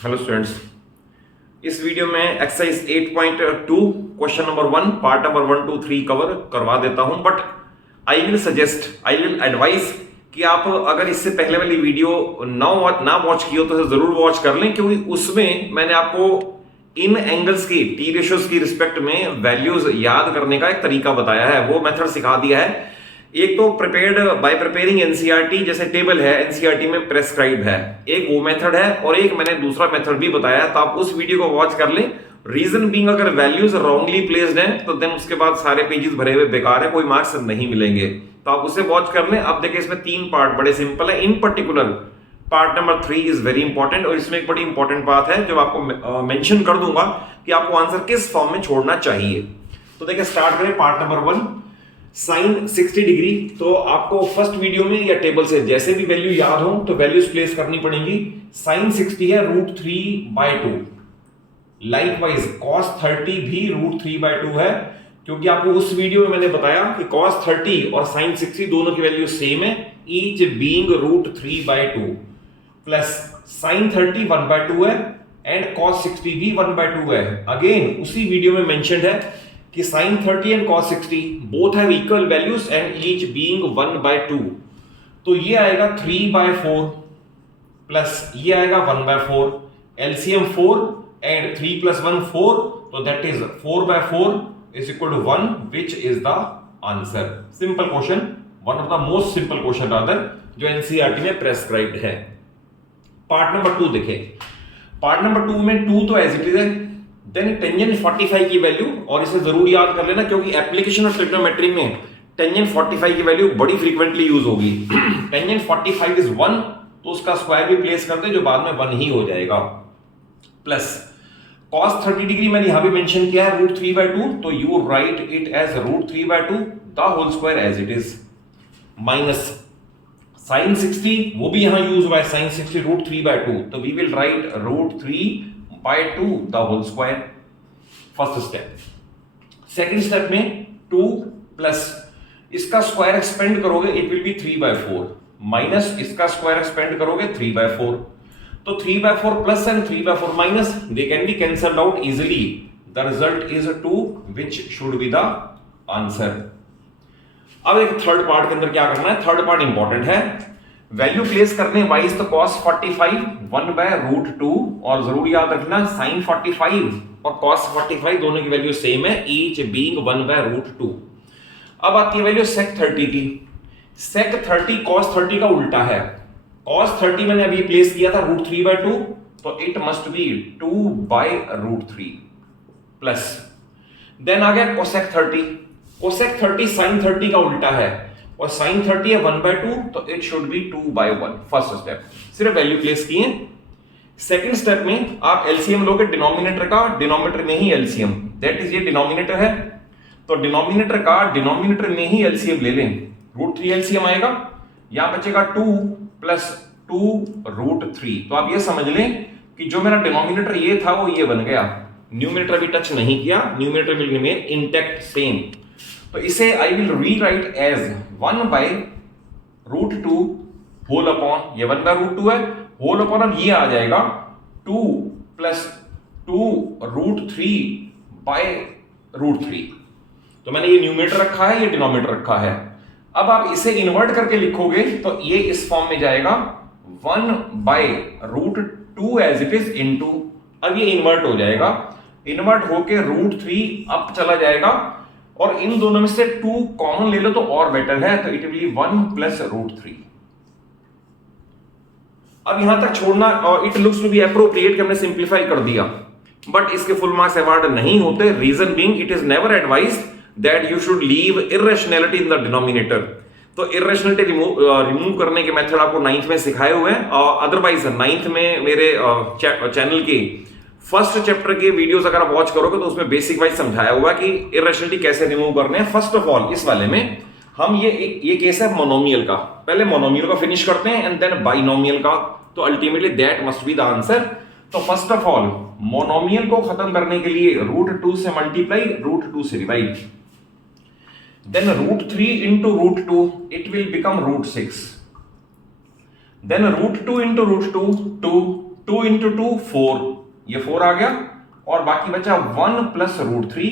Hello students, इस video में exercise 8.2 question number 1 part number 1 2 3 cover करवा देता हूं। बट आई विल एडवाइज कि आप अगर इससे पहले वाली वीडियो ना वॉच की हो तो जरूर वॉच कर लें, क्योंकि उसमें मैंने आपको इन एंगल्स की टी रेशियोज की रिस्पेक्ट में वैल्यूज याद करने का एक तरीका बताया है, वो मेथड सिखा दिया है। एक तो प्रिपेयर्ड बाय प्रिपेयरिंग एनसीईआरटी जैसे टेबल है, एनसीईआरटी में प्रेस्क्राइब्ड है, एक वो मेथड है और एक मैंने दूसरा मेथड भी बताया, तो आप उस वीडियो को वॉच कर लें। रीजन बीइंग अगर वैल्यूज रॉन्गली प्लेस्ड हैं तो देन उसके बाद सारे पेजेस भरे हुए बेकार है, कोई मार्क्स नहीं मिलेंगे, तो आप उसे वॉच कर लें। अब देखिए इसमें 3 पार्ट बड़े सिंपल है। इन particular part number 3 is very important और इसमें एक बड़ी इंपॉर्टेंट बात है जो आपको मेंशन कर दूंगा कि आपको आंसर किस फॉर्म में छोड़ना चाहिए। तो देखिए स्टार्ट करें पार्ट नंबर 1, साइन 60 डिग्री। तो आपको फर्स्ट वीडियो में या टेबल से जैसे भी वैल्यू याद हो तो वैल्यूज प्लेस करनी पड़ेगी। साइन 60 है √3/2। लाइकवाइज कॉस 30 भी √3/2 है, क्योंकि आपको उस वीडियो में मैंने बताया कि कॉस 30 और साइन 60 दोनों की वैल्यू सेम है, ईच बीइंग √3/2 प्लस साइन 30 1/2 है एंड कॉस 60 भी 1/2 है। अगेन उसी वीडियो में मेंशन्ड है कि sin 30 and cos 60 both have equal values and each being 1/2। तो ये आएगा 3/4 प्लस ये आएगा 1/4, एलसीएम 4 एंड 3 + 1 4, तो that is 4/4 is equal to 1, which is the answer. Simple question, one of the most simple question rather जो NCERT में prescribed है। Part number 2 देखें। पार्ट नंबर 2 में 2 तो एज इट इज है, देन टेंजेंट 45 की value, और इसे जरूर याद कर लेना क्योंकि एप्लीकेशन ऑफ ट्रिग्नोमेट्री में टेंजेंट 45 की वैल्यू बड़ी फ्रीक्वेंटली यूज होगी। टेंजेंट 45 इज 1, तो उसका स्क्वायर भी प्लेस कर दे जो बाद में 1 ही हो जाएगा। प्लस cos 30 डिग्री मैंने यहां भी मेंशन किया है √3/2, तो you write it as √3/2 the whole square as it is. Minus sin 60 वो भी यहां यूज हुआ है, sin 60 √3/2, तो we will write √3/2 the whole square. First step. Second step में 2 प्लस इसका स्क्वायर एक्सपेंड करोगे इट विल बी 3/4 माइनस इसका स्क्वायर एक्सपेंड करोगे 3/4, तो 3/4 plus and 3/4 minus they can be cancelled out easily, the result is 2 which should be the answer. अब एक third part के अंदर क्या करना है, थर्ड पार्ट इंपॉर्टेंट है। वैल्यू प्लेस करने वाइज तो cos 45 1/√2, और जरूर याद रखना sin 45 और cos 45 दोनों की वैल्यू सेम है, ईच बीइंग 1/√2। अब आती है वैल्यू sec 30 की। sec 30 cos 30 का उल्टा है। cos 30 मैंने अभी प्लेस किया था √3/2, तो it must be 2/√3 plus then आ गया cosec 30। cosec 30 sin 30 का उल्टा है और sin 30 है 1/2, तो it should be 2/1। First step सिर्फ वैल्यू प्लेस किए। सेकंड स्टेप में आप एलसीएम लोगे डिनोमिनेटर का, डिनोमिनेटर में ही एलसीएम, दैट इज ये डिनोमिनेटर है, तो डिनोमिनेटर का डिनोमिनेटर में ही एलसीएम ले लें। √3 एलसीएम आएगा, यहां बचेगा 2 + 2√3। तो आप ये समझ लें कि जो मेरा डिनोमिनेटर ये था वो ये बन गया, न्यूमरेटर भी टच नहीं किया, numerator will remain intact same. तो इसे I will rewrite as 1/√2 whole upon, ये 1/√2 है, होल अपॉन, अब ये आ जाएगा 2 + 2√3/√3। तो मैंने ये न्यूमरेटर रखा है, ये डिनोमिनेटर रखा है। अब आप इसे इन्वर्ट करके लिखोगे तो ये इस फॉर्म में जाएगा 1/√2 एज इट इज इनटू, अब ये इन्वर्ट हो जाएगा, इन्वर्ट होके √3 अप चला जाएगा, और इन दोनों में से 2 कॉमन ले लो तो और बेटर है, तो इट विल बी 1 + √3। अब यहां तक छोड़ना, और it looks to be appropriate कि हमने सिंप्लीफाई कर दिया, बट इसके फुल मार्क्स अवार्ड नहीं होते। Reason being it is never advised that you should leave irrationality in the denominator. तो इररेशनैलिटी रिमूव करने के मेथड आपको 9th में सिखाए हुए हैं, अदरवाइज 9th में मेरे चैनल की फर्स्ट चैप्टर के वीडियोस अगर आप वॉच करोगे तो उसमें बेसिक वाइज समझाया हुआ कि इररेशनैलिटी कैसे रिमूव करने हैं। फर्स्ट ऑफ ऑल इस वाले में हम ये केस है मोनोमियल का, पहले मोनोमियल का फिनिश करते हैं एंड देन बाइनोमियल का, तो ultimately that must be the answer. तो फर्स्ट ऑफ ऑल मोनोमियल को खत्म करने के लिए √2 से मल्टीप्लाई, √2 से divide, then √3 into √2 it will become √6, then √2 into √2 2, 2 into 2 4, ये 4 आ गया और बाकी बचा 1 प्लस रूट 3।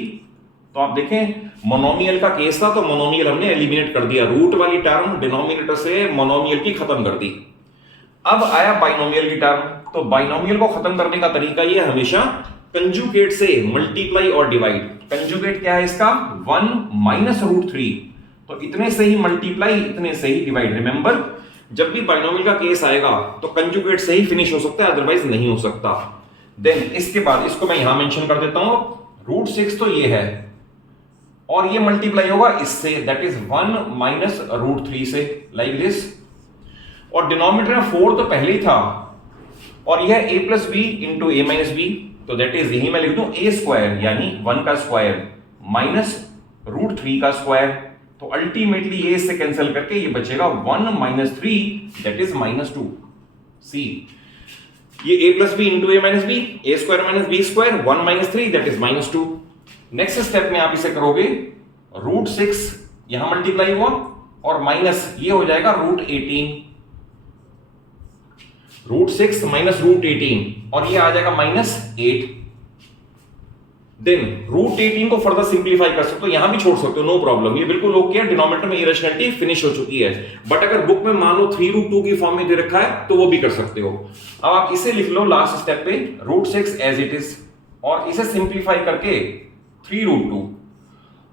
तो आप देखें मोनोमियल का केस था तो मोनोमियल हमने एलिमिनेट कर दिया, रूट वाली टर्म डिनोमिनेटर से मोनोमियल की खत्म कर दी। अब आया बाइनोमियल की टर्म, तो बाइनोमियल को खत्म करने का तरीका ये हमेशा कंजुगेट से मल्टीप्लाई और डिवाइड। कंजुगेट क्या है इसका? 1 माइनस रूट 3, तो इतने से ही मल्टीप्लाई, इतने से ही डिवाइड। रिमेंबर, जब भी बाइनोमियल का केस आएगा तो कंजुगेट से ही फिनिश हो सकता है, अदरवाइज नहीं हो सकता। देन इसके बाद इसको मैं यहां मेंशन कर देता हूं, रूट 6 तो ये है और ये मल्टीप्लाई होगा इससे, दैट इज 1 माइनस रूट 3 से, लाइक दिस। और डिनोमिनेटर में 4 तो पहले ही था और यह a plus B into A minus B, तो दैट इज यही मैं लिख दूं a स्क्वायर यानी 1 का स्क्वायर माइनस रूट 3 का स्क्वायर। तो अल्टीमेटली ये इससे कैंसिल करके ये बचेगा 1 minus 3 that is minus 2। See, ये a plus B into A minus B, A square minus B square, 1 minus 3 that is minus 2। Next step में आप इसे करोगे, रूट 6 यहां मल्टीप्लाई हुआ और माइनस ये हो जाएगा रूट 18, रूट 6 माइनस रूट 18 और ये आ जाएगा माइनस 8। देन रूट 18 को फर्दर सिंप्लीफाई कर सकते हो, यहां भी छोड़ सकते हो, नो प्रॉब्लम, ये बिल्कुल ओके है। डिनोमिनेटर में इरेशनैलिटी फिनिश हो चुकी है। बट अगर बुक में मान लो 3 रूट 2 की फॉर्म में दे रखा है तो वो भी कर सकते हो। अब आप इसे लिख लो लास्ट स्टेप पे, रूट 6 एज इट इज, और इसे सिंप्लीफाई करके 3 रूट 2,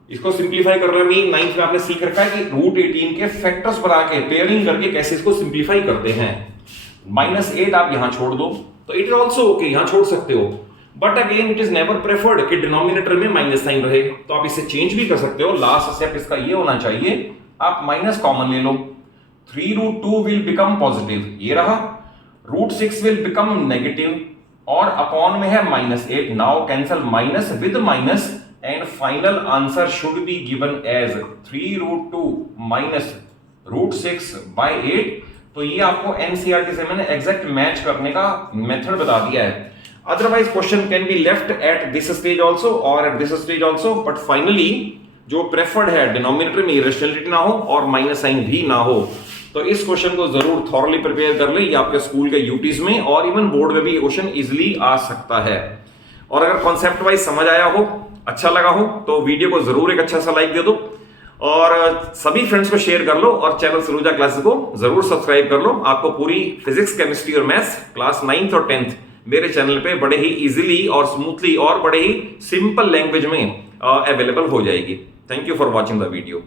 इसको सिंप्लीफाई कर रहे हैं। 9th में आपने सीख रखा है कि रूट 18 के फैक्टर्स बना के पेयरिंग करके कैसे इसको सिंप्लीफाई करते हैं। माइनस 8 आप यहां छोड़ दो तो इट इज ऑल्सो ओके, यहां छोड़ सकते हो। But again it is never preferred कि डिनोमिनेटर में माइनस साइन रहे, तो आप इसे चेंज भी कर सकते हो। लास्ट स्टेप इसका ये होना चाहिए, आप माइनस कॉमन ले लो, 3 रूट 2 विल बिकम पॉजिटिव, ये रहा, रूट 6 विल बिकम नेगेटिव और अपॉन में है minus 8। Now cancel minus with minus and final answer should be given as 3 root 2 minus root 6 by 8। तो ये आपको एनसीईआरटी से मैंने एग्जैक्ट मैच करने का मेथड बता दिया है। Otherwise question can be left at this stage also और at this stage also, but finally जो प्रेफर्ड है डिनोमिनेटर में इरेशनैलिटी ना हो और माइनस साइन भी ना हो। तो इस क्वेश्चन को जरूर थॉरली प्रिपेयर कर ले, ये आपके स्कूल के यूटीज में और इवन बोर्ड में भी ये क्वेश्चन इजिली आ सकता है। और अगर कॉन्सेप्ट वाइज समझ आया हो, अच्छा लगा हो, तो वीडियो को जरूर एक अच्छा सा लाइक दे दो और सभी फ्रेंड्स को शेयर कर लो और चैनल सरूजा क्लासेस को जरूर सब्सक्राइब कर लो। आपको पूरी फिजिक्स, केमिस्ट्री और मैथ्स क्लास 9th और 10th मेरे चैनल पे बड़े ही इजीली और स्मूथली और बड़े ही सिंपल लैंग्वेज में अवेलेबल हो जाएगी। Thank you for watching the video.